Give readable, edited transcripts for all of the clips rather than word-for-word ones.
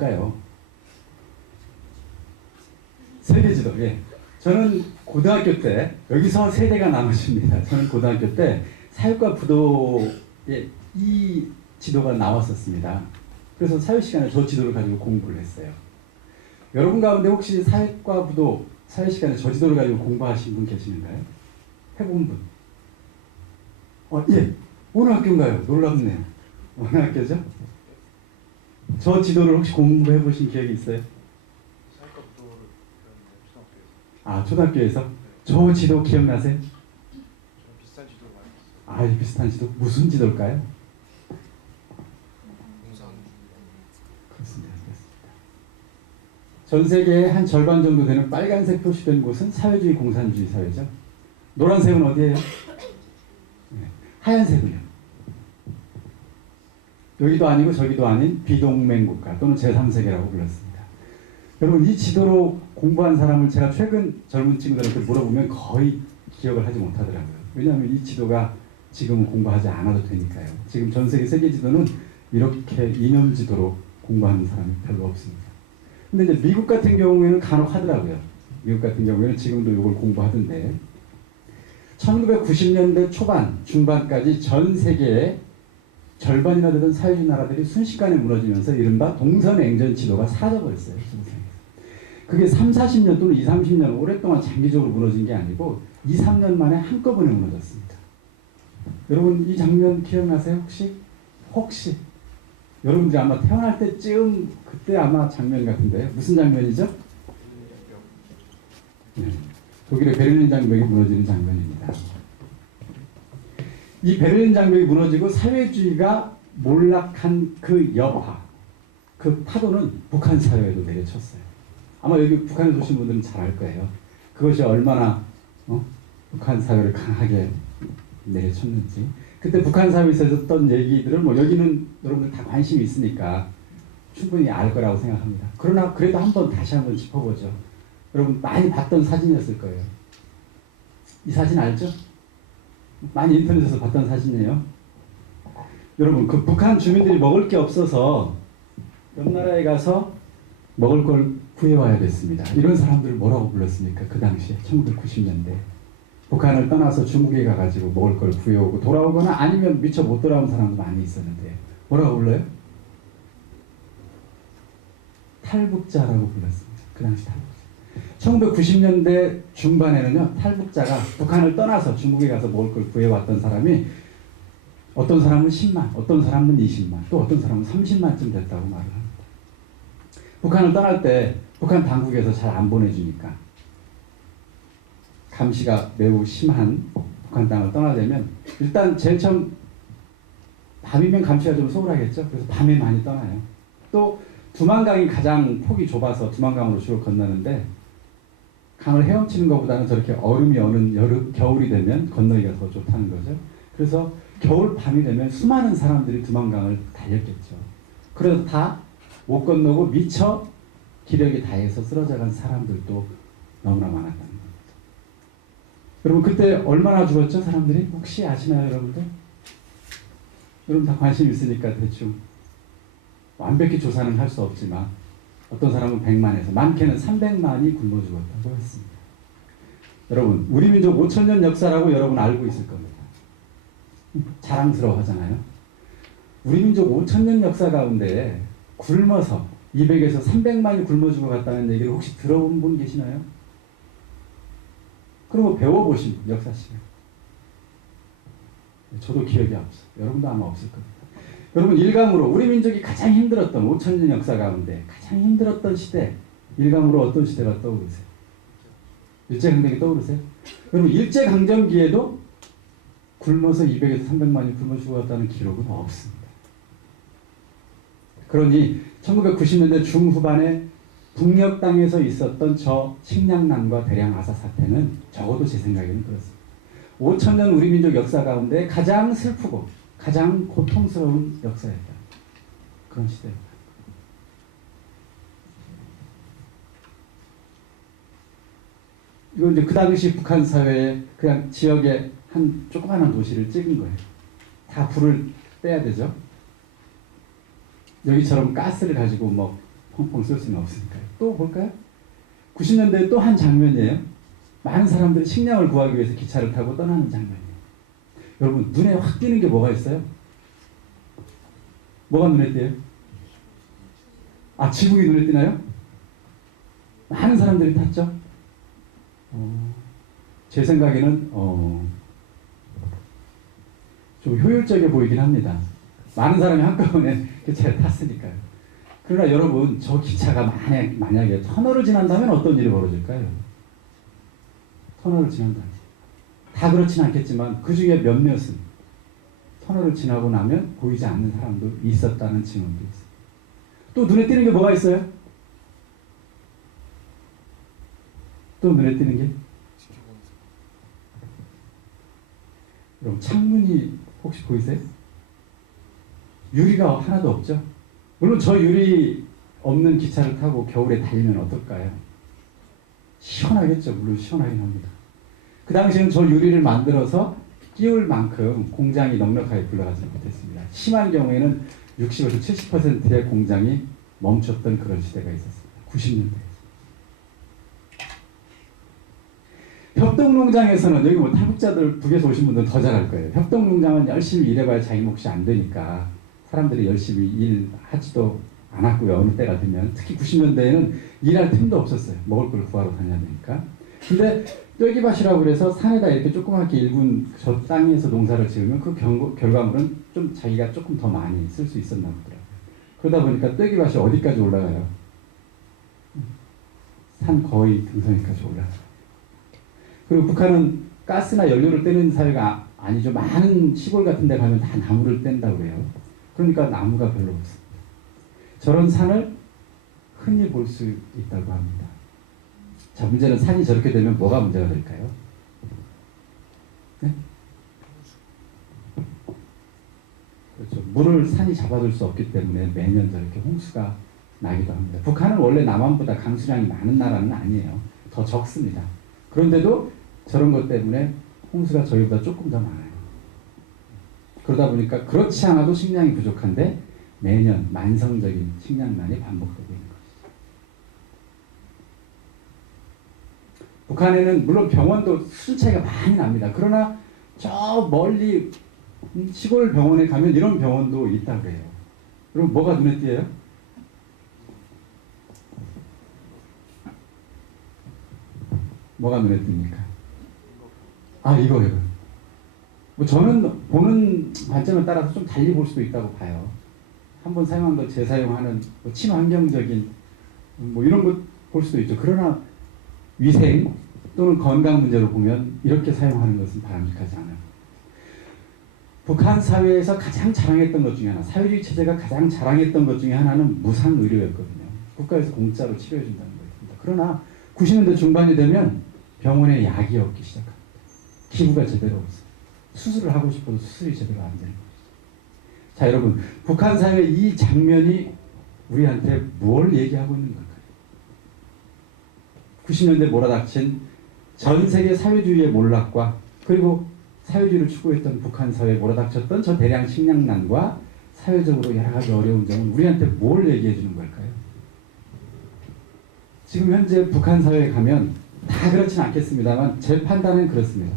뭘까요? 세계지도. 예. 저는 고등학교 때 여기서 세대가 남으십니다. 저는 고등학교 때 사회과 부도에 이 지도가 나왔었습니다. 그래서 사회 시간에 저 지도를 가지고 공부를 했어요. 여러분 가운데 혹시 사회과 부도 사회 시간에 저 지도를 가지고 공부하신 분 계시는가요? 해본 분? 예. 어느 학교인가요? 놀랍네요. 어느 학교죠? 저 지도를 혹시 공부해 보신 기억이 있어요? 사회과 부도를 배웠는데 초등학교에서. 아, 초등학교에서? 저 지도 기억나세요? 저는 비슷한 지도를 많이 했어요. 아, 비슷한 지도? 무슨 지도일까요? 그렇습니다. 전 세계의 한 절반 정도 되는 빨간색 표시된 곳은 사회주의 공산주의 사회죠. 노란색은 어디예요? 네. 하얀색은요? 여기도 아니고 저기도 아닌 비동맹 국가 또는 제3세계라고 불렀습니다. 여러분 이 지도로 공부한 사람을 제가 최근 젊은 친구들한테 물어보면 거의 기억을 하지 못하더라고요. 왜냐하면 이 지도가 지금은 공부하지 않아도 되니까요. 지금 전 세계 세계 지도는 이렇게 이념 지도로 공부하는 사람이 별로 없습니다. 근데 이제 미국 같은 경우에는 간혹 하더라고요. 미국 같은 경우에는 지금도 이걸 공부하던데 1990년대 초반, 중반까지 전 세계의 절반이나 되던 사회주의 나라들이 순식간에 무너지면서 이른바 동서냉전 지도가 사라져버렸어요. 그게 3, 40년 또는 2, 30년 오랫동안 장기적으로 무너진 게 아니고 2, 3년 만에 한꺼번에 무너졌습니다. 여러분 이 장면 기억나세요? 혹시? 여러분들이 아마 태어날 때쯤 그때 아마 장면 같은데 무슨 장면이죠? 네, 독일의 베를린 장벽이 무너지는 장면입니다. 이 베를린 장벽이 무너지고 사회주의가 몰락한 그 여파, 그 파도는 북한 사회에도 내려쳤어요. 아마 여기 북한에 오신 분들은 잘 알 거예요. 그것이 얼마나 북한 사회를 강하게 내려쳤는지. 그때 북한 사회에서 있었던 얘기들을 뭐 여기는 여러분들 다 관심이 있으니까 충분히 알 거라고 생각합니다. 그러나 그래도 다시 한번 짚어보죠. 여러분 많이 봤던 사진이었을 거예요. 이 사진 알죠? 많이 인터넷에서 봤던 사진이에요. 여러분 그 북한 주민들이 먹을 게 없어서 옆 나라에 가서 먹을 걸 구해와야 됐습니다. 이런 사람들을 뭐라고 불렀습니까? 그 당시에 1990년대 북한을 떠나서 중국에 가가지고 먹을 걸 구해오고 돌아오거나 아니면 미처 못 돌아온 사람도 많이 있었는데 뭐라고 불러요? 탈북자라고 불렀습니다. 그 당시 탈북자. 1990년대 중반에는요, 탈북자가 북한을 떠나서 중국에 가서 먹을 걸 구해왔던 사람이 어떤 사람은 10만, 어떤 사람은 20만, 또 어떤 사람은 30만쯤 됐다고 말을 합니다. 북한을 떠날 때 북한 당국에서 잘 안 보내주니까 감시가 매우 심한 북한 땅을 떠나려면 일단 제일 처음 밤이면 감시가 좀 소홀하겠죠. 그래서 밤에 많이 떠나요. 또 두만강이 가장 폭이 좁아서 두만강으로 주로 건너는데 강을 헤엄치는 것보다는 저렇게 얼음이 오는 겨울이 되면 건너기가 더 좋다는 거죠. 그래서 겨울 밤이 되면 수많은 사람들이 두만강을 달렸겠죠. 그래서 다 못 건너고 미처 기력이 다해서 쓰러져간 사람들도 너무나 많았다는 겁니다. 여러분 그때 얼마나 죽었죠 사람들이? 혹시 아시나요 여러분들? 여러분 다 관심 있으니까 대충 완벽히 조사는 할 수 없지만 어떤 사람은 100만에서 많게는 300만이 굶어 죽었다고 했습니다. 여러분 우리 민족 5천년 역사라고 여러분 알고 있을 겁니다. 자랑스러워 하잖아요. 우리 민족 5천년 역사 가운데 굶어서 200에서 300만이 굶어 죽어갔다는 얘기를 혹시 들어본 분 계시나요? 그리고 배워보신 역사 시간. 저도 기억이 없어요. 여러분도 아마 없을 겁니다. 여러분 일감으로 우리 민족이 가장 힘들었던 5천년 역사 가운데 가장 힘들었던 시대, 일감으로 어떤 시대가 떠오르세요? 일제강점기 떠오르세요? 여러분 일제강점기에도 굶어서 200에서 300만이 굶어 죽었다는 기록은 없습니다. 그러니 1990년대 중후반에 북녘 땅에서 있었던 저 식량난과 대량 아사 사태는 적어도 제 생각에는 그렇습니다. 5천년 우리 민족 역사 가운데 가장 슬프고 가장 고통스러운 역사였다. 그런 시대입니다. 이건 이제 그 당시 북한 사회에 그냥 지역의 한 조그마한 도시를 찍은 거예요. 다 불을 떼야 되죠. 여기처럼 가스를 가지고 뭐 펑펑 쏠 수는 없으니까요. 또 볼까요? 90년대 또 한 장면이에요. 많은 사람들이 식량을 구하기 위해서 기차를 타고 떠나는 장면이에요. 여러분 눈에 확 띄는 게 뭐가 있어요? 뭐가 눈에 띄어요? 아, 지붕이 눈에 띄나요? 많은 사람들이 탔죠? 제 생각에는 좀 효율적이어 보이긴 합니다. 많은 사람이 한꺼번에 기차에 탔으니까요. 그러나 여러분, 저 기차가 만약에 터널을 지난다면 어떤 일이 벌어질까요? 터널을 지난다. 다 그렇진 않겠지만 그 중에 몇몇은 터널을 지나고 나면 보이지 않는 사람도 있었다는 증언도 있어요. 또 눈에 띄는 게 뭐가 있어요? 또 눈에 띄는 게? 그럼 창문이 혹시 보이세요? 유리가 하나도 없죠? 물론 저 유리 없는 기차를 타고 겨울에 달리면 어떨까요? 시원하겠죠. 물론 시원하긴 합니다. 그 당시에는 저 유리를 만들어서 끼울 만큼 공장이 넉넉하게 굴러가지 못했습니다. 심한 경우에는 60에서 70%의 공장이 멈췄던 그런 시대가 있었습니다. 90년대. 협동농장에서는 여기 뭐 탈북자들 북에서 오신 분들은 더 잘할 거예요. 협동농장은 열심히 일해봐야 자기 몫이 안 되니까 사람들이 열심히 일하지도 않았고요. 어느 때가 되면 특히 90년대에는 일할 틈도 없었어요. 먹을 걸 구하러 다녀야 되니까. 근데 떼기밭이라고 그래서 산에다 이렇게 조그맣게 일군 저 땅에서 농사를 지으면 그 결과물은 좀 자기가 조금 더 많이 쓸 수 있었나 보더라고요. 그러다 보니까 떼기밭이 어디까지 올라가요? 산 거의 등성이까지 올라가요. 그리고 북한은 가스나 연료를 떼는 사회가 아니죠. 많은 시골 같은 데 가면 다 나무를 뗀다고 해요. 그러니까 나무가 별로 없습니다. 저런 산을 흔히 볼 수 있다고 합니다. 자, 문제는 산이 저렇게 되면 뭐가 문제가 될까요? 네? 그렇죠. 물을 산이 잡아줄 수 없기 때문에 매년 저렇게 홍수가 나기도 합니다. 북한은 원래 남한보다 강수량이 많은 나라는 아니에요. 더 적습니다. 그런데도 저런 것 때문에 홍수가 저희보다 조금 더 많아요. 그러다 보니까 그렇지 않아도 식량이 부족한데 매년 만성적인 식량난이 반복되고 있는 것이죠. 북한에는 물론 병원도 수준 차이가 많이 납니다. 그러나 저 멀리 시골 병원에 가면 이런 병원도 있다고 해요. 그럼 뭐가 눈에 띄어요? 뭐가 눈에 띕니까? 아, 이거. 뭐 저는 보는 관점에 따라서 좀 달리 볼 수도 있다고 봐요. 한번 사용한 거 재사용하는 뭐 친환경적인 뭐 이런 것 볼 수도 있죠. 그러나 위생 또는 건강 문제로 보면 이렇게 사용하는 것은 바람직하지 않아요. 북한 사회에서 가장 자랑했던 것 중에 하나, 사회주의 체제가 가장 자랑했던 것 중에 하나는 무상의료였거든요. 국가에서 공짜로 치료해준다는 거였습니다. 그러나 90년대 중반이 되면 병원에 약이 없기 시작합니다. 기부가 제대로 없어요. 수술을 하고 싶어도 수술이 제대로 안 되는 거죠. 자, 여러분, 북한 사회 이 장면이 우리한테 뭘 얘기하고 있는 걸까요? 90년대 몰아닥친 전 세계 사회주의의 몰락과 그리고 사회주의를 추구했던 북한 사회에 몰아닥쳤던 저 대량 식량난과 사회적으로 여러 가지 어려운 점은 우리한테 뭘 얘기해 주는 걸까요? 지금 현재 북한 사회에 가면 다 그렇진 않겠습니다만 제 판단은 그렇습니다.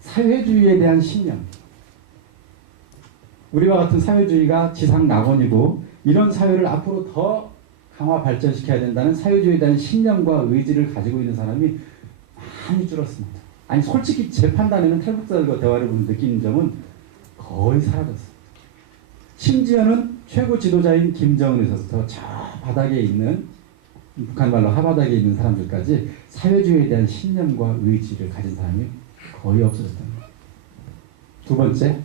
사회주의에 대한 신념, 우리와 같은 사회주의가 지상 낙원이고 이런 사회를 앞으로 더 강화 발전시켜야 된다는 사회주의에 대한 신념과 의지를 가지고 있는 사람이 많이 줄었습니다. 아니 솔직히 제 판단에는 탈북자들과 대화를 보면 느끼는 점은 거의 사라졌습니다. 심지어는 최고 지도자인 김정은에서부터 저 바닥에 있는 북한 말로 하바닥에 있는 사람들까지 사회주의에 대한 신념과 의지를 가진 사람이 거의 없어졌다는 거예요. 두 번째,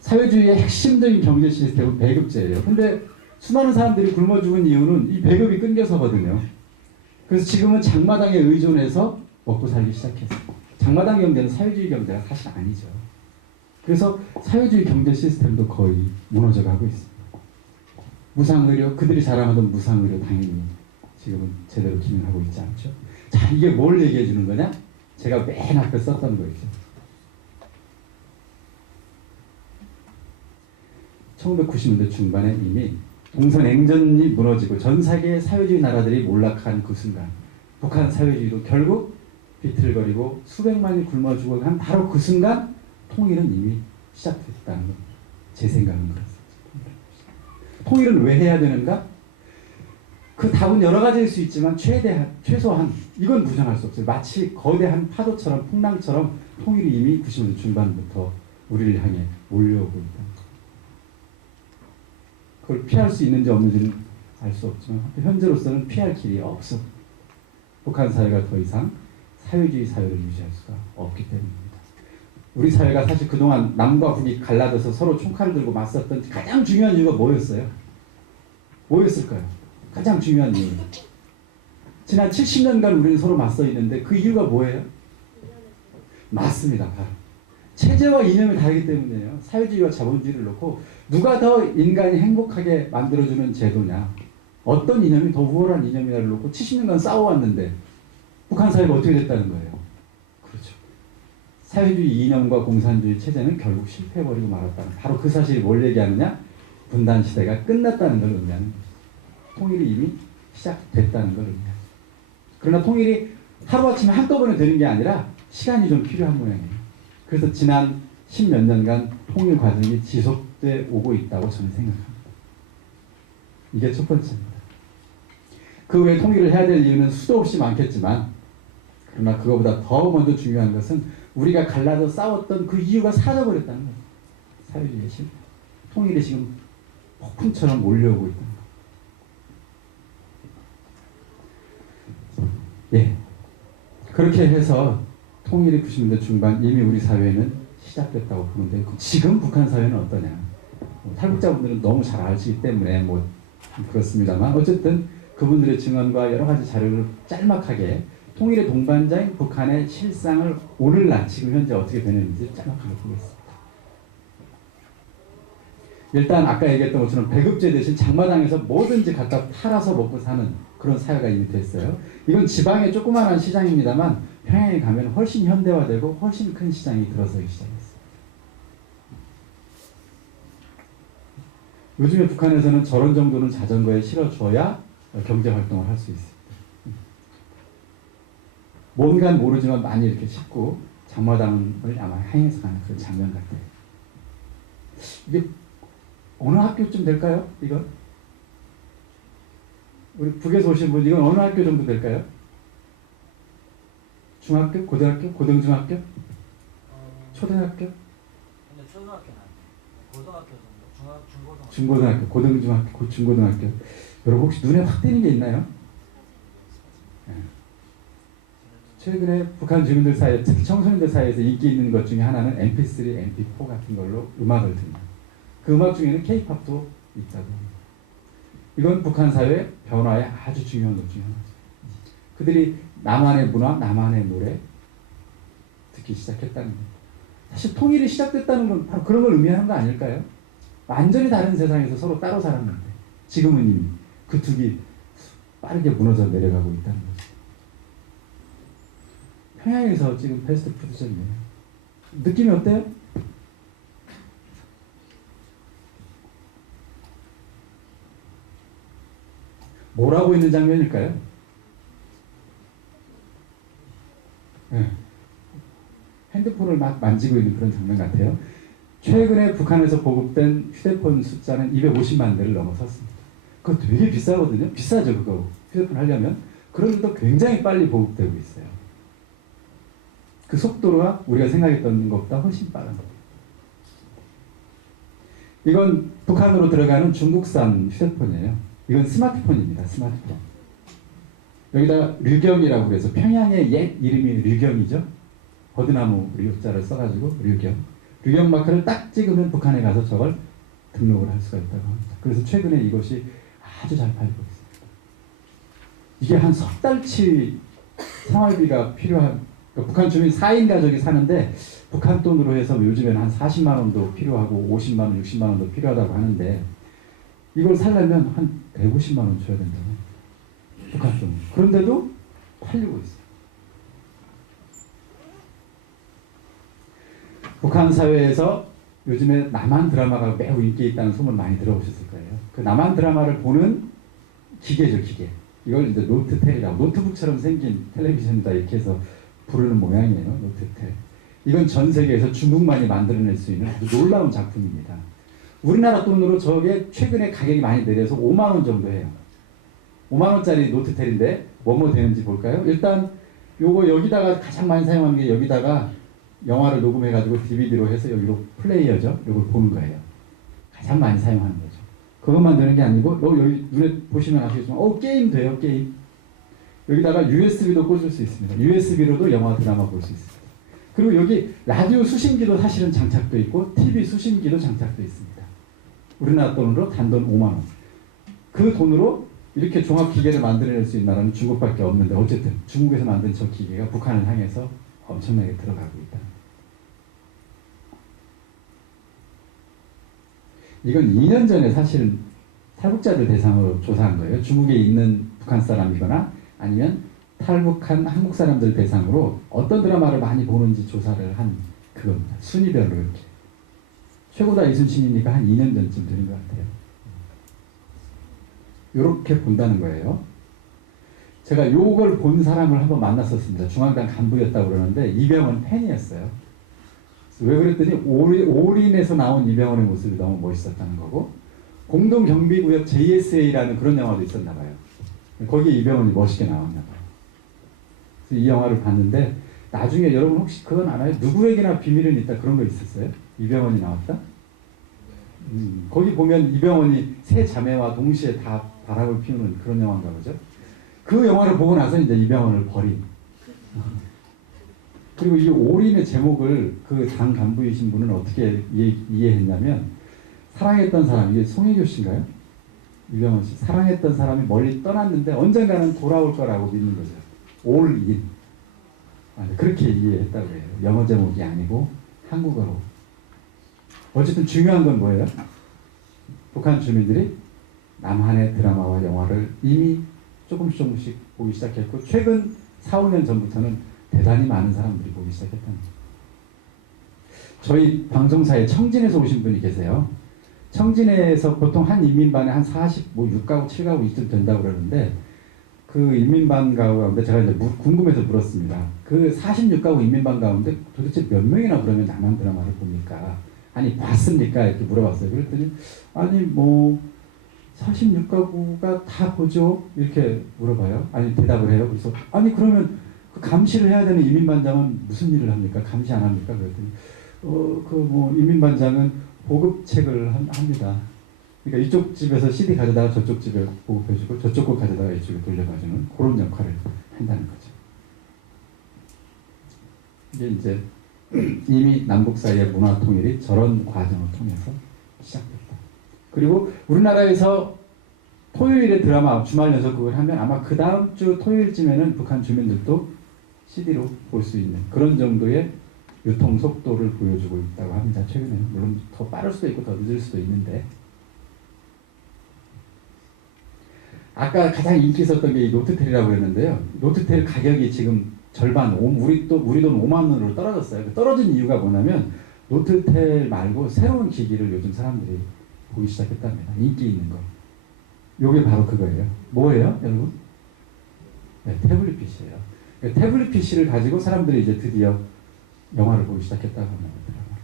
사회주의의 핵심적인 경제 시스템은 배급제예요. 근데 수많은 사람들이 굶어 죽은 이유는 이 배급이 끊겨서거든요. 그래서 지금은 장마당에 의존해서 먹고 살기 시작했어요. 장마당 경제는 사회주의 경제가 사실 아니죠. 그래서 사회주의 경제 시스템도 거의 무너져가고 있습니다. 무상의료, 그들이 자랑하던 무상의료 당연히 지금은 제대로 기능하고 있지 않죠. 자, 이게 뭘 얘기해 주는 거냐? 제가 맨 앞에 썼던 거있죠. 1990년대 중반에 이미 동서 냉전이 무너지고 전 세계 사회주의 나라들이 몰락한 그 순간 북한 사회주의도 결국 비틀거리고 수백만이 굶어 죽어간 바로 그 순간 통일은 이미 시작됐다는 것. 제 생각은 그렇습니다. 통일을 왜 해야 되는가? 그 답은 여러 가지일 수 있지만 최소한 이건 부정할 수 없어요. 마치 거대한 파도처럼 풍랑처럼 통일이 이미 90년대 중반부터 우리를 향해 몰려오고 있다. 그걸 피할 수 있는지 없는지는 알 수 없지만 현재로서는 피할 길이 없어. 북한 사회가 더 이상 사회주의 사회를 유지할 수가 없기 때문입니다. 우리 사회가 사실 그동안 남과 북이 갈라져서 서로 총칼을 들고 맞섰던 가장 중요한 이유가 뭐였어요? 뭐였을까요? 가장 중요한 이유. 지난 70년간 우리는 서로 맞서 있는데 그 이유가 뭐예요? 맞습니다. 바로 체제와 이념이 다르기 때문이에요. 사회주의와 자본주의를 놓고 누가 더 인간이 행복하게 만들어주는 제도냐, 어떤 이념이 더 우월한 이념이냐를 놓고 70년간 싸워왔는데 북한 사회가 어떻게 됐다는 거예요? 그렇죠. 사회주의 이념과 공산주의 체제는 결국 실패해버리고 말았다는, 바로 그 사실이 뭘 얘기하느냐? 분단 시대가 끝났다는 걸 의미하는 거죠. 통일이 이미 시작됐다는 걸 의미하죠. 그러나 통일이 하루아침에 한꺼번에 되는 게 아니라 시간이 좀 필요한 모양이에요. 그래서 지난 10몇 년간 통일 과정이 지속돼 오고 있다고 저는 생각합니다. 이게 첫 번째입니다. 그 외에 통일을 해야 될 이유는 수도 없이 많겠지만, 그러나 그거보다 더 먼저 중요한 것은 우리가 갈라져 싸웠던 그 이유가 사라져버렸다는 거예요. 사회주의의 실패. 통일이 지금 폭풍처럼 몰려오고 있다는 거예요. 예. 그렇게 해서 통일이 90년대 중반 이미 우리 사회는 시작됐다고 보는데, 지금 북한 사회는 어떠냐? 탈북자분들은 너무 잘 아시기 때문에 그렇습니다만, 어쨌든 그분들의 증언과 여러 가지 자료를 짤막하게 통일의 동반자인 북한의 실상을 오늘날 지금 현재 어떻게 되는지 짤막하게 보겠습니다. 일단 아까 얘기했던 것처럼 배급제 대신 장마당에서 뭐든지 갖다 팔아서 먹고 사는 그런 사회가 이미 됐어요. 이건 지방의 조그마한 시장입니다만 평양에 가면 훨씬 현대화되고 훨씬 큰 시장이 들어서기 시작했어요. 요즘에 북한에서는 저런 정도는 자전거에 실어줘야 경제활동을 할 수 있습니다. 뭔가는 모르지만 많이 이렇게 싣고 장마당을 아마 향해서 가는 그런 장면 같아요. 이게 어느 학교쯤 될까요? 이건? 우리 북에서 오신 분, 이건 어느 학교 정도 될까요? 중학교? 고등학교? 고등중학교? 초등학교? 근데 초등학교는 아니에요. 고등학교 정도, 중고등학교, 고등중학교, 중고등학교. 여러분 혹시 눈에 확 띄는 게 있나요? 네. 최근에 북한 주민들 사이에, 특히 청소년들 사이에서 인기 있는 것 중에 하나는 MP3, MP4 같은 걸로 음악을 듣는. 그 음악 중에는 K-팝도 있다고 합니다. 이건 북한 사회 변화의 아주 중요한 것 중에 하나죠. 그들이 나만의 문화, 나만의 노래 듣기 시작했다는 겁니다. 사실 통일이 시작됐다는 건 바로 그런 걸 의미하는 거 아닐까요? 완전히 다른 세상에서 서로 따로 살았는데 지금은 이미 그 둑이 빠르게 무너져 내려가고 있다는 거죠. 평양에서 지금 패스트푸드점이에요. 느낌이 어때요? 뭘 하고 있는 장면일까요? 네. 핸드폰을 막 만지고 있는 그런 장면 같아요. 최근에 북한에서 보급된 휴대폰 숫자는 250만 대를 넘어섰습니다. 그거 되게 비싸거든요. 비싸죠, 그거. 휴대폰 하려면. 그런데도 굉장히 빨리 보급되고 있어요. 그 속도가 우리가 생각했던 것보다 훨씬 빠른 거예요. 이건 북한으로 들어가는 중국산 휴대폰이에요. 이건 스마트폰입니다. 스마트폰. 여기다 류경이라고 해서 평양의 옛 이름이 류경이죠. 버드나무 류자를 써가지고 류경. 류경 마크를 딱 찍으면 북한에 가서 저걸 등록을 할 수가 있다고 합니다. 그래서 최근에 이것이 아주 잘 팔리고 있습니다. 이게 한 석 달치 생활비가 필요한, 그러니까 북한 주민 4인 가족이 사는데 북한 돈으로 해서 요즘에는 한 40만 원도 필요하고 50만 원, 60만 원도 필요하다고 하는데 이걸 살려면 한 150만 원 줘야 된다고 합니다. 북한 돈. 그런데도 팔리고 있어요. 북한 사회에서 요즘에 남한 드라마가 매우 인기 있다는 소문 많이 들어보셨을 거예요. 그 남한 드라마를 보는 기계죠, 기계. 이걸 이제 노트텔이라고, 노트북처럼 생긴 텔레비전이다 이렇게 해서 부르는 모양이에요, 노트텔. 이건 전 세계에서 중국만이 만들어낼 수 있는 아주 놀라운 작품입니다. 우리나라 돈으로 저게 최근에 가격이 많이 내려서 5만 원 정도 해요. 5만 원짜리 노트텔인데 뭐뭐 되는지 볼까요? 일단 요거 여기다가 가장 많이 사용하는 게 여기다가 영화를 녹음해가지고 DVD로 해서 여기로 플레이어죠. 이걸 보는 거예요. 가장 많이 사용하는 거죠. 그것만 되는 게 아니고 여기 눈에 보시면 아시겠지만 게임 돼요. 게임. 여기다가 USB도 꽂을 수 있습니다. USB로도 영화 드라마 볼 수 있습니다. 그리고 여기 라디오 수신기도 사실은 장착돼 있고 TV 수신기도 장착돼 있습니다. 우리나라 돈으로 단돈 5만 원. 그 돈으로 이렇게 종합기계를 만들어낼 수 있는 나라는 중국밖에 없는데 어쨌든 중국에서 만든 저 기계가 북한을 향해서 엄청나게 들어가고 있다. 이건 2년 전에 사실은 탈북자들 대상으로 조사한 거예요. 중국에 있는 북한 사람이거나 아니면 탈북한 한국 사람들 대상으로 어떤 드라마를 많이 보는지 조사를 한 그겁니다. 순위별로 이렇게. 최고다 이순신이니까 한 2년 전쯤 되는 것 같아요. 이렇게 본다는 거예요. 제가 요걸 본 사람을 한번 만났었습니다. 중앙당 간부였다고 그러는데 이병헌 팬이었어요. 왜 그랬더니 올인에서 나온 이병헌의 모습이 너무 멋있었다는 거고 공동경비구역 JSA라는 그런 영화도 있었나 봐요. 거기에 이병헌이 멋있게 나왔나 봐요. 그래서 이 영화를 봤는데 나중에 여러분 혹시 그건 알아요? 누구에게나 비밀은 있다 그런 거 있었어요? 이병헌이 나왔다? 거기 보면 이병헌이 세 자매와 동시에 다 바람을 피우는 그런 영화인가 보죠. 그 영화를 보고 나서 이제 이병헌을 버린. 그리고 이 올인의 제목을 그 당 간부이신 분은 어떻게 이해했냐면 사랑했던 사람, 이게 송혜교 씨인가요? 이병헌 씨. 사랑했던 사람이 멀리 떠났는데 언젠가는 돌아올 거라고 믿는 거죠. 올인. 그렇게 이해했다고 해요. 영어 제목이 아니고 한국어로. 어쨌든 중요한 건 뭐예요? 북한 주민들이 남한의 드라마와 영화를 이미 조금씩 보기 시작했고 최근 4, 5년 전부터는 대단히 많은 사람들이 보기 시작했답니다. 저희 방송사에 청진에서 오신 분이 계세요. 청진에서 보통 한 인민반에 한 46가구, 7가구 이쯤 된다고 그러는데 그 인민반 가운데 제가 이제 궁금해서 물었습니다. 그 46가구 인민반 가운데 도대체 몇 명이나 그러면 남한 드라마를 봅니까? 아니 봤습니까? 이렇게 물어봤어요. 그랬더니 아니 뭐 46가구가 다 보죠? 이렇게 물어봐요. 아니 대답을 해요. 그래서 아니 그러면 그 감시를 해야 되는 이민반장은 무슨 일을 합니까? 감시 안 합니까? 그랬더니 그 뭐 이민반장은 보급책을 합니다. 그러니까 이쪽 집에서 CD 가져다가 저쪽 집에 보급해주고 저쪽 거 가져다가 이쪽에 돌려가주는 그런 역할을 한다는 거죠. 이게 이제 이미 남북 사이의 문화 통일이 저런 과정을 통해서 시작됐다. 그리고 우리나라에서 토요일에 드라마 주말 연속극을 하면 아마 그 다음 주 토요일쯤에는 북한 주민들도 CD로 볼 수 있는 그런 정도의 유통 속도를 보여주고 있다고 합니다. 최근에는 물론 더 빠를 수도 있고 더 늦을 수도 있는데 아까 가장 인기 있었던 게 이 노트텔이라고 했는데요. 노트텔 가격이 지금 절반, 우리 돈 5만 원으로 떨어졌어요. 떨어진 이유가 뭐냐면 노트텔 말고 새로운 기기를 요즘 사람들이 보기 시작했답니다. 인기 있는 거. 요게 바로 그거예요. 뭐예요, 여러분? 네, 태블릿 PC예요. 태블릿 PC를 가지고 사람들이 이제 드디어 영화를 보기 시작했다고 합니다.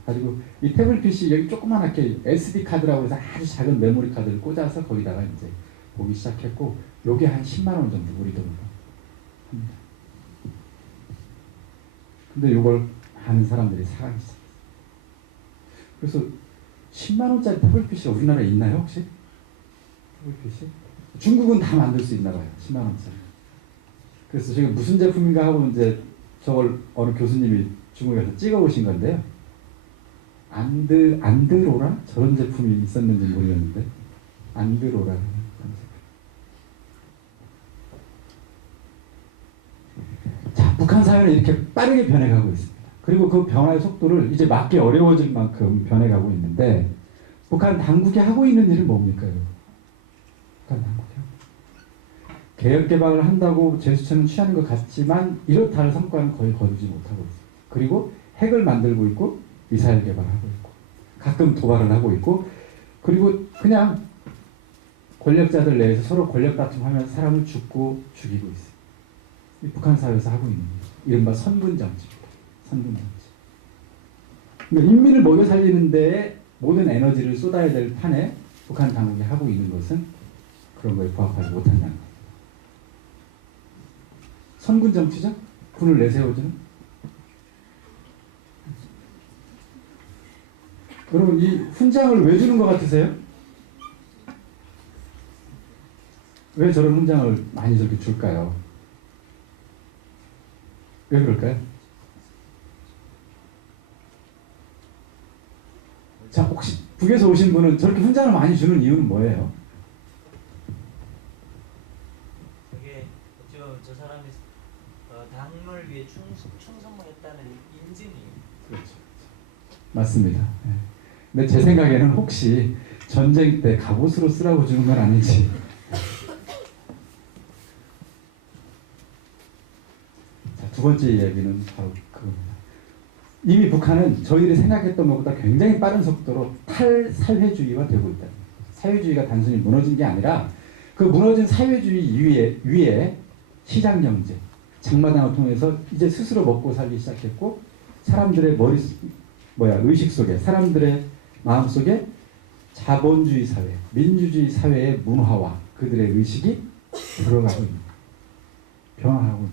가지고 이 태블릿 PC 여기 조그만하게 SD 카드라고 해서 아주 작은 메모리 카드를 꽂아서 거기다가 이제 보기 시작했고 요게 한 10만 원 정도 우리 돈으로 합니다. 근데 요걸 많은 사람들이 사가기 시작했어요. 그래서 10만 원짜리 태블릿 PC가 우리나라에 있나요 혹시? 태블릿 PC? 중국은 다 만들 수 있나 봐요. 10만 원짜리. 그래서 지금 무슨 제품인가 하고 이제 저걸 어느 교수님이 중국에서 찍어 오신 건데요. 안드로라? 저런 제품이 있었는지 모르겠는데 안드로라. 자, 북한 사회는 이렇게 빠르게 변해가고 있습니다. 그리고 그 변화의 속도를 이제 막기 어려워질 만큼 변해가고 있는데 북한 당국이 하고 있는 일은 뭡니까? 북한 당국이요. 개혁 개방을 한다고 제스처는 취하는 것 같지만 이렇다 할 성과는 거의 거두지 못하고 있습니다. 그리고 핵을 만들고 있고 미사일 개발하고 있고 가끔 도발을 하고 있고, 그리고 그냥 권력자들 내에서 서로 권력 다툼하면서 사람을 죽이고 있어요. 이 북한 사회에서 하고 있는 거죠. 이른바 선군 정치입니다. 선군 정치. 그러니까 인민을 먹여 살리는 데에 모든 에너지를 쏟아야 될 판에 북한 당국이 하고 있는 것은 그런 거에 부합하지 못한다는 겁니다. 선군 정치죠? 군을 내세워주는. 여러분, 이 훈장을 왜 주는 것 같으세요? 왜 저런 훈장을 많이 저렇게 줄까요? 왜 그럴까요? 자, 혹시 북에서 오신 분은 저렇게 훈장을 많이 주는 이유는 뭐예요? 그게 저 사람이 당을 위해 충성을 했다는 인증이에요. 그렇죠. 맞습니다. 네. 근데 제 생각에는 혹시 전쟁 때 갑옷으로 쓰라고 주는 건 아닌지. 자, 두 번째 이야기는 바로 그겁니다. 이미 북한은 저희들이 생각했던 것보다 굉장히 빠른 속도로 탈사회주의화 되고 있다. 사회주의가 단순히 무너진 게 아니라 그 무너진 사회주의 위에 시장경제, 장마당을 통해서 이제 스스로 먹고 살기 시작했고, 사람들의 의식 속에, 사람들의 마음 속에 자본주의 사회, 민주주의 사회의 문화와 그들의 의식이 들어가고 있는 거예요. 변화하고 있는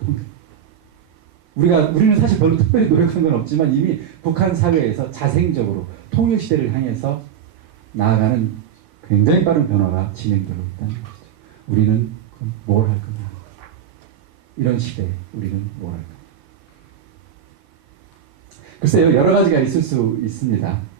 겁니다. 우리는 사실 별로 특별히 노력한 건 없지만 이미 북한 사회에서 자생적으로 통일시대를 향해서 나아가는 굉장히 빠른 변화가 진행되고 있다는 것이죠. 우리는 뭘 할 거냐. 이런 시대에 우리는 뭘 할 거냐. 글쎄요, 여러 가지가 있을 수 있습니다.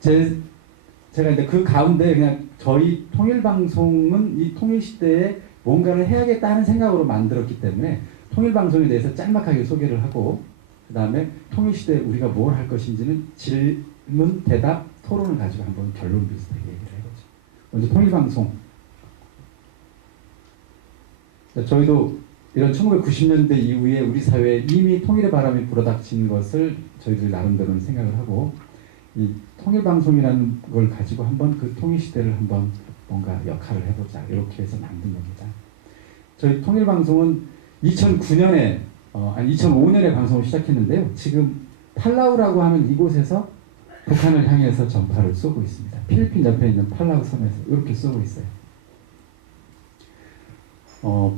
제가 이제 그 가운데 그냥 저희 통일방송은 이 통일시대에 뭔가를 해야겠다는 생각으로 만들었기 때문에 통일방송에 대해서 짤막하게 소개를 하고, 그 다음에 통일시대에 우리가 뭘 할 것인지는 질문, 대답, 토론을 가지고 한번 결론 비슷하게 얘기를 해보죠. 먼저 통일방송. 저희도 이런 1990년대 이후에 우리 사회에 이미 통일의 바람이 불어닥친 것을 저희들 나름대로는 생각을 하고, 이 통일방송이라는 걸 가지고 한번 그 통일시대를 한번 뭔가 역할을 해보자, 이렇게 해서 만든 겁니다. 저희 통일방송은 2009년에 2005년에 방송을 시작했는데요. 지금 팔라우라고 하는 이곳에서 북한을 향해서 전파를 쏘고 있습니다. 필리핀 옆에 있는 팔라우 섬에서 이렇게 쏘고 있어요.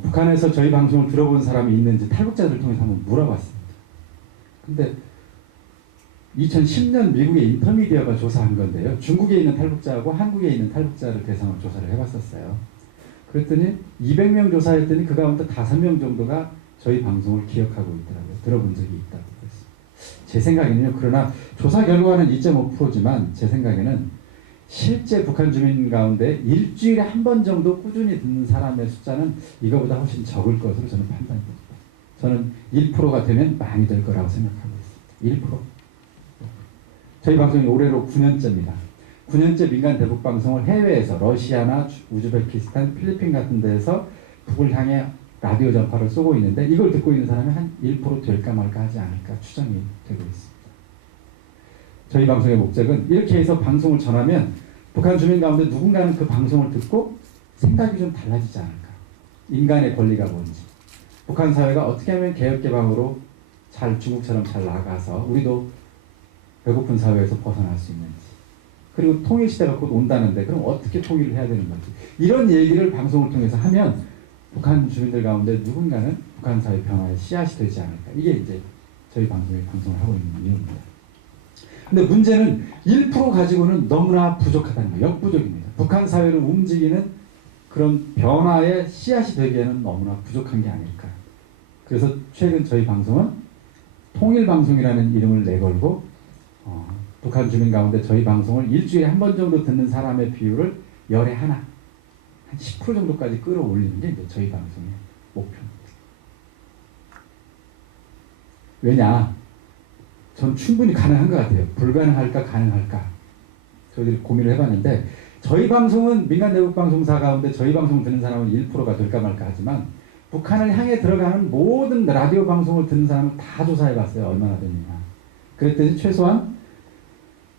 북한에서 저희 방송을 들어본 사람이 있는지 탈북자들 통해서 한번 물어봤습니다. 근데 2010년 미국의 인터미디어가 조사한 건데요. 중국에 있는 탈북자하고 한국에 있는 탈북자를 대상으로 조사를 해봤었어요. 그랬더니 200명 조사했더니 그 가운데 5명 정도가 저희 방송을 기억하고 있더라고요. 들어본 적이 있다고 그랬습니다. 제 생각에는요. 그러나 조사 결과는 2.5%지만 제 생각에는 실제 북한 주민 가운데 일주일에 한 번 정도 꾸준히 듣는 사람의 숫자는 이거보다 훨씬 적을 것으로 저는 판단합니다. 저는 1%가 되면 많이 될 거라고 생각하고 있습니다. 1%. 저희 방송이 올해로 9년째입니다. 9년째 민간 대북 방송을 해외에서 러시아나 우즈베키스탄, 필리핀 같은 데에서 북을 향해 라디오 전파를 쏘고 있는데, 이걸 듣고 있는 사람이 한 1% 될까 말까 하지 않을까 추정이 되고 있습니다. 저희 방송의 목적은 이렇게 해서 방송을 전하면 북한 주민 가운데 누군가는 그 방송을 듣고 생각이 좀 달라지지 않을까. 인간의 권리가 뭔지, 북한 사회가 어떻게 하면 개혁개방으로 중국처럼 잘 나가서 우리도 배고픈 사회에서 벗어날 수 있는지, 그리고 통일시대가 곧 온다는데 그럼 어떻게 통일을 해야 되는 건지, 이런 얘기를 방송을 통해서 하면 북한 주민들 가운데 누군가는 북한 사회 변화의 씨앗이 되지 않을까. 이게 이제 저희 방송을 하고 있는 이유입니다. 근데 문제는 1% 가지고는 너무나 부족하다는 거예요. 역부족입니다. 북한 사회를 움직이는 그런 변화의 씨앗이 되기에는 너무나 부족한 게 아닐까. 그래서 최근 저희 방송은 통일방송이라는 이름을 내걸고 북한 주민 가운데 저희 방송을 일주일에 한 번 정도 듣는 사람의 비율을 열에 하나, 한 10% 정도까지 끌어올리는 게 이제 저희 방송의 목표입니다. 왜냐? 전 충분히 가능한 것 같아요. 불가능할까 가능할까 저희들이 고민을 해봤는데, 저희 방송은 민간 대북 방송사 가운데 저희 방송 듣는 사람은 1%가 될까 말까 하지만 북한을 향해 들어가는 모든 라디오 방송을 듣는 사람을 다 조사해봤어요. 얼마나 되느냐. 그랬더니 최소한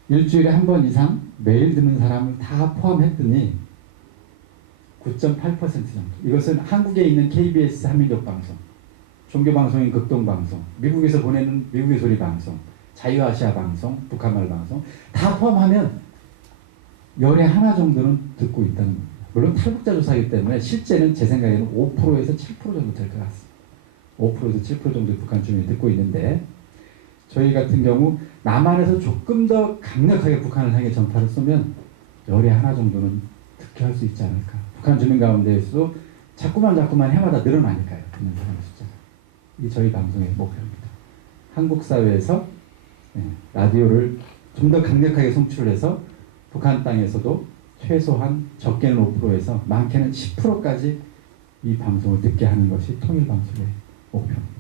일주일에 한 번 이상 매일 듣는 사람을 다 포함했더니 9.8% 정도. 이것은 한국에 있는 KBS 한민족 방송, 종교 방송인 극동 방송, 미국에서 보내는 미국의 소리 방송, 자유아시아 방송, 북한말 방송 다 포함하면 열에 하나 정도는 듣고 있다는 겁니다. 물론 탈북자 조사이기 때문에 실제는 제 생각에는 5%에서 7% 정도 될 것 같습니다. 5%에서 7% 정도 북한 주민이 듣고 있는데 저희 같은 경우 남한에서 조금 더 강력하게 북한을 향해 전파를 쏘면 열에 하나 정도는 듣게 할 수 있지 않을까. 북한 주민 가운데에서도 자꾸만 해마다 늘어나니까요. 듣는 사람의 숫자가. 이게 저희 방송의 목표입니다. 한국 사회에서 라디오를 좀 더 강력하게 송출을 해서 북한 땅에서도 최소한 적게는 5%에서 많게는 10%까지 이 방송을 듣게 하는 것이 통일방송의 목표입니다.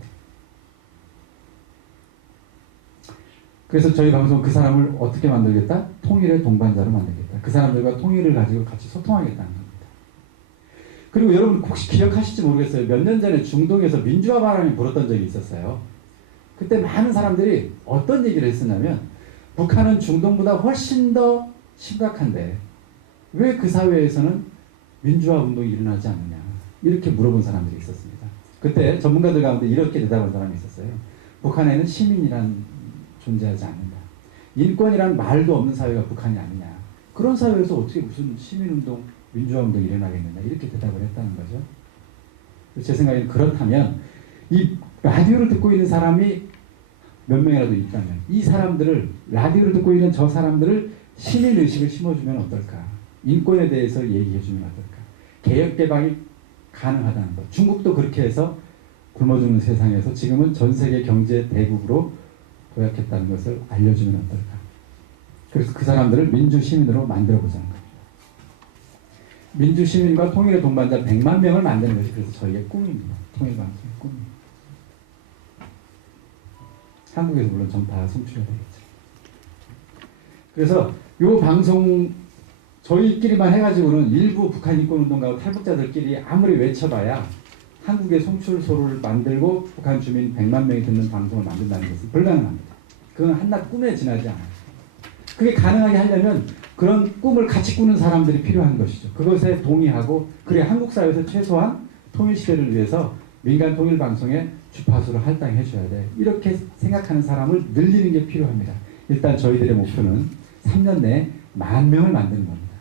그래서 저희 방송은 그 사람을 어떻게 만들겠다? 통일의 동반자로 만들겠다. 그 사람들과 통일을 가지고 같이 소통하겠다는 겁니다. 그리고 여러분 혹시 기억하실지 모르겠어요. 몇 년 전에 중동에서 민주화 바람이 불었던 적이 있었어요. 그때 많은 사람들이 어떤 얘기를 했었냐면 북한은 중동보다 훨씬 더 심각한데 왜 그 사회에서는 민주화 운동이 일어나지 않느냐 이렇게 물어본 사람들이 있었습니다. 그때 전문가들 가운데 이렇게 대답한 사람이 있었어요. 북한에는 시민이란 존재하지 않는다. 인권이란 말도 없는 사회가 북한이 아니냐. 그런 사회에서 어떻게 무슨 시민운동, 민주화운동이 일어나겠느냐 이렇게 대답을 했다는 거죠. 제 생각에는 그렇다면 이 라디오를 듣고 있는 사람이 몇 명이라도 있다면 이 사람들을 라디오를 듣고 있는 저 사람들을 시민의식을 심어주면 어떨까. 인권에 대해서 얘기해주면 어떨까. 개혁개방이 가능하다는 것. 중국도 그렇게 해서 굶어 죽는 세상에서 지금은 전 세계 경제 대국으로 도약했다는 것을 알려주면 어떨까. 그래서 그 사람들을 민주시민으로 만들어보자는 겁니다. 민주시민과 통일의 동반자 100만 명을 만드는 것이 그래서 저희의 꿈입니다. 통일방송의 꿈입니다. 한국에서 물론 전파 송출이 되겠죠. 그래서 이 방송 저희끼리만 해가지고는 일부 북한 인권운동가와 탈북자들끼리 아무리 외쳐봐야 한국의 송출소를 만들고 북한 주민 100만 명이 듣는 방송을 만든다는 것은 불가능합니다. 그건 한낱 꿈에 지나지 않아요. 그게 가능하게 하려면 그런 꿈을 같이 꾸는 사람들이 필요한 것이죠. 그것에 동의하고 그래 한국 사회에서 최소한 통일시대를 위해서 민간 통일방송의 주파수를 할당해 줘야 돼. 이렇게 생각하는 사람을 늘리는 게 필요합니다. 일단 저희들의 목표는 3년 내에 10,000명을 만드는 겁니다.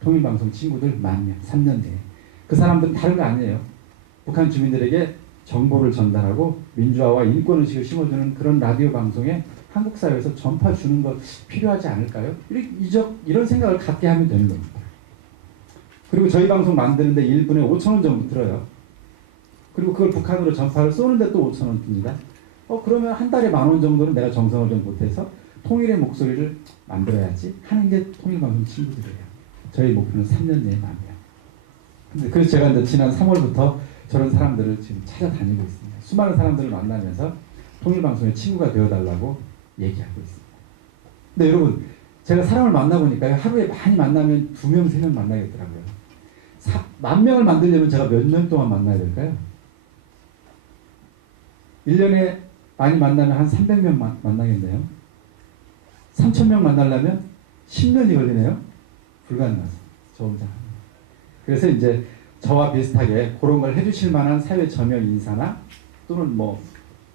통일방송 친구들 10,000명, 3년 내에. 그 사람들은 다른 거 아니에요. 북한 주민들에게 정보를 전달하고 민주화와 인권의식을 심어주는 그런 라디오 방송에 한국 사회에서 전파 주는 것 필요하지 않을까요? 이런 생각을 갖게 하면 되는 겁니다. 그리고 저희 방송 만드는데 1분에 5,000원 정도 들어요. 그리고 그걸 북한으로 전파를 쏘는데 또 5,000원 듭니다. 그러면 한 달에 10,000원 정도는 내가 정성을 좀 보태서 통일의 목소리를 만들어야지 하는 게 통일방송 친구들이에요. 저희 목표는 3년 내에 10,000명. 그래서 제가 이제 지난 3월부터 저런 사람들을 지금 찾아다니고 있습니다. 수많은 사람들을 만나면서 통일방송의 친구가 되어달라고 얘기하고 있습니다. 근데 여러분, 제가 사람을 만나보니까 하루에 많이 만나면 2명, 3명 만나겠더라고요. 10,000명을 만들려면 제가 몇 년 동안 만나야 될까요? 1년에 많이 만나면 한 300명 만나겠네요. 3,000명 만나려면 10년이 걸리네요. 불가능하죠. 저 혼자. 그래서 이제 저와 비슷하게 그런 걸 해주실 만한 사회 저명 인사나 또는 뭐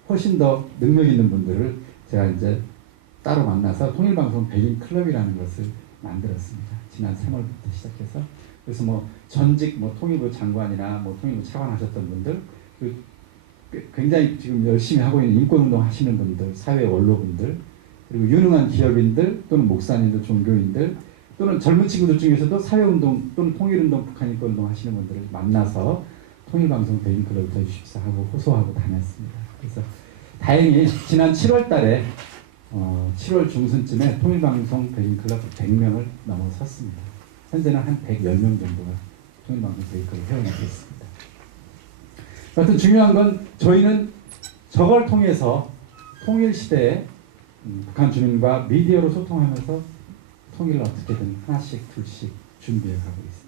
훨씬 더 능력 있는 분들을 제가 이제 따로 만나서 통일방송 백인 클럽이라는 것을 만들었습니다. 지난 3월부터 시작해서 그래서 뭐 전직 뭐 통일부 장관이나 뭐 통일부 차관하셨던 분들 굉장히 지금 열심히 하고 있는 인권운동 하시는 분들, 사회 원로분들 그리고 유능한 기업인들 또는 목사님들, 종교인들 또는 젊은 친구들 중에서도 사회운동 또는 통일운동, 북한인권운동 하시는 분들을 만나서 통일방송 백인클럽을 해주십사 하고 호소하고 다녔습니다. 그래서 다행히 지난 7월 달에 7월 중순쯤에 통일방송 백인클럽 100명을 넘어섰습니다. 현재는 한 110명 정도가 통일방송 백인클럽 회원이 있습니다. 하여튼 중요한 건 저희는 저걸 통해서 통일시대에 북한 주민과 미디어로 소통하면서 통일을 어떻게든 하나씩 둘씩 준비해 가고 있습니다.